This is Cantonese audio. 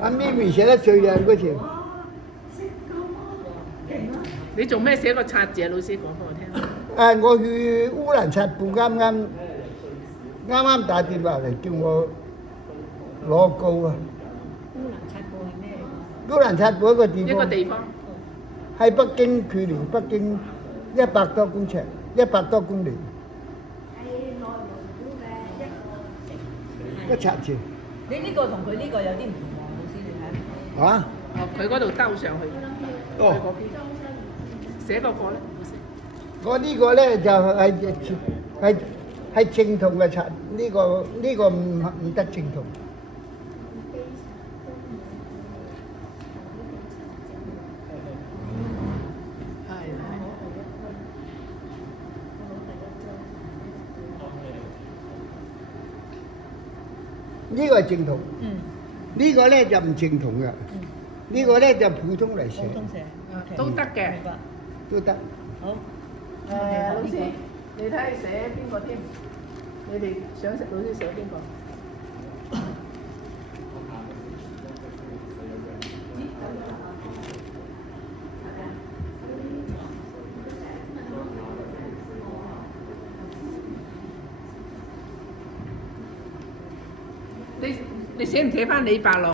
阿咪咪寫得最靚嗰條。你做咩寫個冊字啊？老師講俾我聽。我去烏蘭察布啱啱打電話嚟叫我攞告啊！烏蘭察布係咩嚟㗎？烏蘭察布一個地方。一個地方。喺北京，距離北京100多公尺，100多公里。個冊字。你呢個同佢呢個有啲唔同喎，老師你睇。啊？哦，佢嗰度兜上去。哦。嗰邊。寫嗰個咧，老師。我呢個咧就係正統嘅冊，呢個唔得正統。呢個係正統。呢個咧就唔正統嘅。呢個咧就普通嚟寫。普通寫。都得嘅。都得。好。老師，你睇下寫邊個添？你哋想食老師寫邊個？你寫唔寫翻李白落？